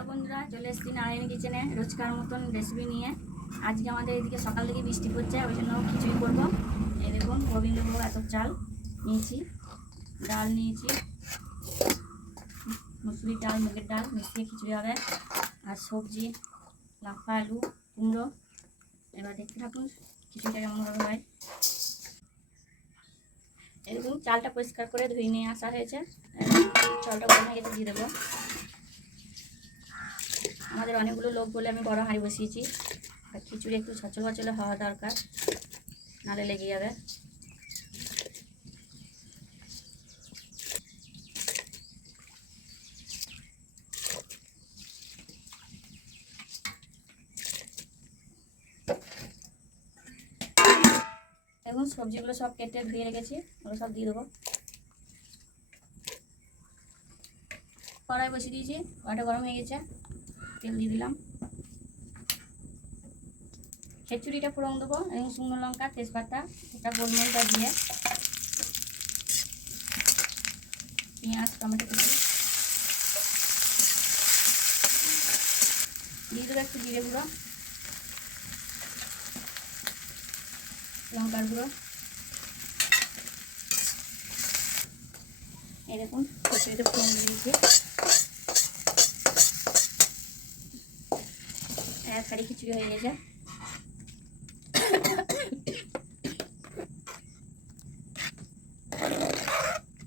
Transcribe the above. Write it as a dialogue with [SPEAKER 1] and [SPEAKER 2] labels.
[SPEAKER 1] Hello বন্ধুরা, চলে এসেছি নারায়ণ কিচেনে রোজকার মতন রেসিপি নিয়ে। আজকে আমাদের এদিকে সকাল থেকে বৃষ্টি পড়ছে, ওই জন্য খিচুড়ি করব। এই দেখুন গোবিন্দভোগ এত চাল নিয়েছি, ডাল নিয়েছি, মুসুরির ডাল, মুগের ডাল মিশিয়ে খিচুড়ি হবে। আর সবজি, লাফা আলু, কুমড়ো, এবার দেখতে থাকুন খিচুড়িটা কেমনভাবে হয়। এরকম চালটা পরিষ্কার করে ধুয়ে নিয়ে আসা হয়েছে। চালটা গরমে গেছে, দিয়ে দেবো। আমাদের অনেকগুলো লোক বলে আমি বড় হাঁড়ি বসিয়েছি। আর খিচুড়ি একটু সচল বচলে হওয়া দরকার, নাহলে লেগে যাবে। এখন সবজিগুলো সব কেটে ধুয়ে রেখেছি, ওগুলো সব দিয়ে দেবো। কড়াই বসিয়ে দিয়েছি, কড়াইটা গরম হয়ে গেছে। তেল দিয়ে দিলাম। খিচুড়িটা ফোড়ন দেবো, এবং শুকনো লঙ্কা, তেজপাতা এটা গোলমরিচটা দিয়ে পেঁয়াজ, টমেটো কুচি। দিয়ে দেবো একটু জিরে গুঁড়ো, লঙ্কার গুঁড়ো। এই দেখুন, খিচুড়িতে ফোড়ন দিয়েছি। এক হাঁড়ি খিচুড়ি হয়ে গেছে।